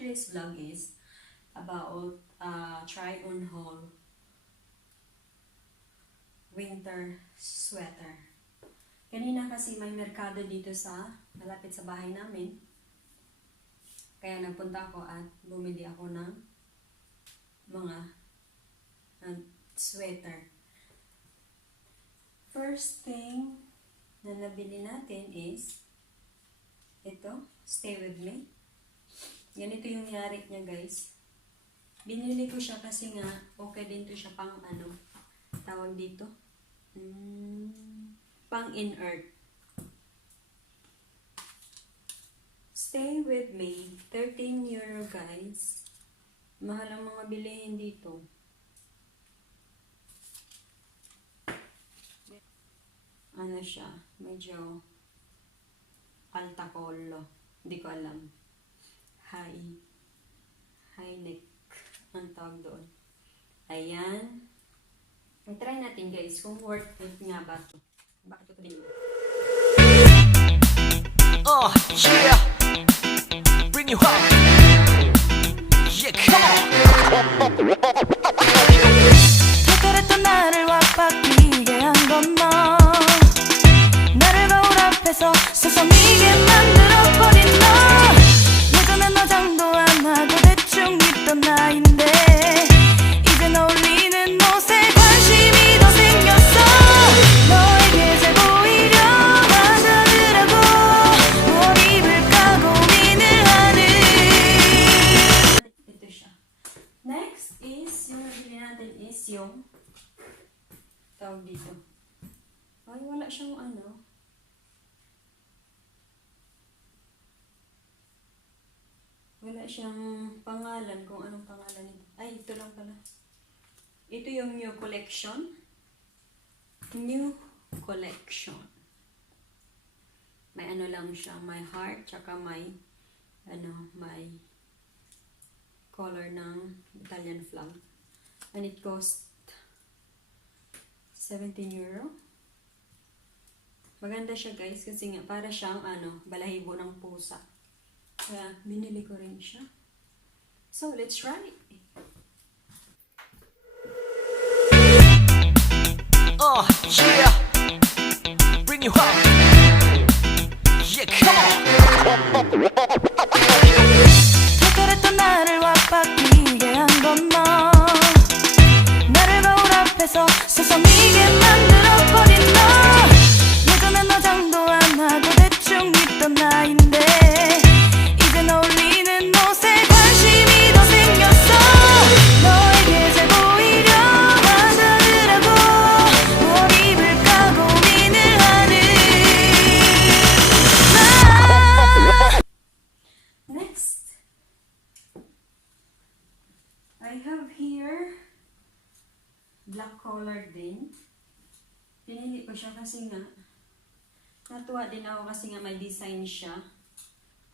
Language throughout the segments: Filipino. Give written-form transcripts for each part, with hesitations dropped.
today's vlog is about try on haul winter sweater. Kanina kasi may merkado dito sa malapit sa bahay namin. Kaya nagpunta ako at bumili ako ng mga sweater. First thing na nabili natin is ito, Stay With Me. Ganito yung yari niya, guys. Binili ko siya kasi nga okay din to siya pang tawag dito, pang in-earth. Stay With Me, 13 euro, guys. Mahal ang mga bilihin dito. Ano siya, medyo alta collo, hindi ko alam. High neck ang tawag doon. Ayan. I-try natin, guys, kung worth it nga ba ito. Bakit ito din? Oh, yeah. Bring you home. Yeah, come on. 그랬던 나를 와빠끼게 한 건 너. 나를 거울 앞에서 서성이게 만들어버린 너. 예전엔 너 장도 안 하고 대충 입던 나인데 이젠 어울리는 옷에 관심이 더 생겼어. 너에게 잘 보이려 하자느라고 뭘 입을까 고민을 하는. Ito siya. Next is, yung nabili natin is yung tawag dito. Ay, wala siyang wala siyang pangalan, kung anong pangalan nito. Ay, ito lang pala. Ito yung new collection. New collection. May lang siya, may heart, tsaka may may color ng Italian flag. And it cost 17 euro. Maganda siya, guys, kasi nga para siyang balahibo ng pusa. Kaya binili ko rin siya. So, let's try it. Oh, yeah. Bring you home. Yeah, come on. 그랬던 나를 와빠끼게 한 건 너. 나를 거울 앞에서 서성이게 만들어버린 너. 예전엔 너 장도 안 하고 대충 입던 나인데 이젠 어울리는 옷에 관심이 더 생겼어. 너에게 잘 보이려 하자느라고 뭘 입을까 고민을 하는 나. Next, I have here black color din. Pinili ko siya kasi nga natuwa din ako kasi nga may design siya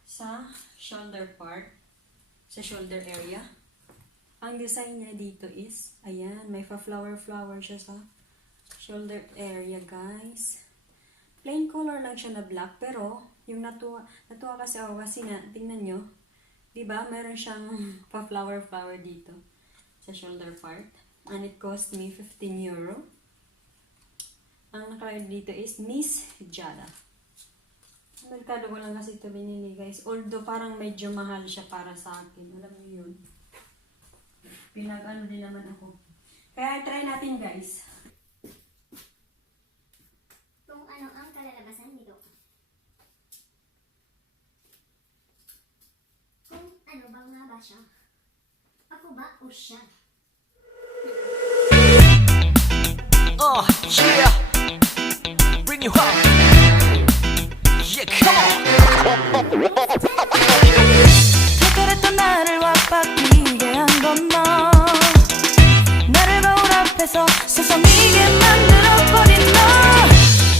sa shoulder part, sa shoulder area. Ang design niya dito is, ayan, may flower siya sa shoulder area, guys. Plain color lang siya na black, pero yung natuwa kasi ako kasi nga, tingnan nyo, diba, meron siyang flower dito sa shoulder part. And it cost me 15 euro. Ang nakalagay dito is Miss Jada. Merkado ko lang kasi ito binili, guys. Although parang medyo mahal siya para sa akin. Alam niyo yun. Pinag-ano din naman ako. Kaya try natin, guys. Kung ano ang kalalabasan nito. Kung ano ba nga ba siya? Ako ba o siya? Oh, yeah. Bring you home. Yeah, come on. 그랬던 나를 와빠끼게 한 건 너. 나를 거울 앞에서 서성이게 만들어버린 너.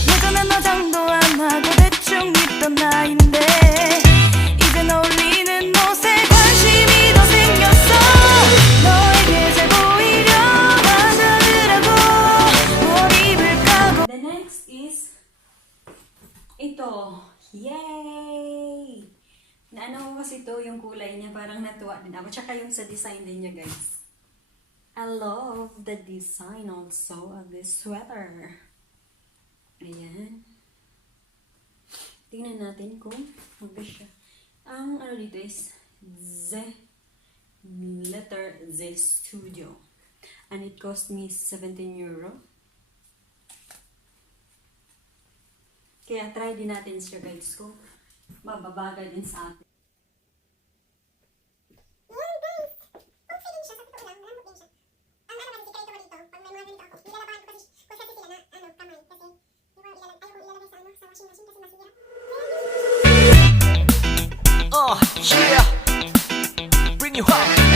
예전엔 너 장도 안 하고 대충 입던 나인데 이젠 어울리는 옷에 관심이 더 생겼어. 너에게 잘 보이려 하자느라고 뭘 입을까. The next is ito. Yay! Naano ko kasi ito, yung kulay niya, parang natuwa din ako. Tsaka yung sa design din niya, guys. I love the design also of this sweater. Ayan. Tingnan natin kung maganda siya. Ang ano dito is letter Z Studio. And it cost me 17 euro. Kaya try din natin siya, guys, kung mababagay din sa atin. Yan guys! Okay din siya, sa totoo lang, malambot din siya. Ang ano kasi, sikreto ko dito, pag may mga ganito ako, nilalabahan ko kasi, kung kasi sila na, kamay, kasi, ayaw ko ilalagay sa washing machine kasi masira. Yeah. Bring you up.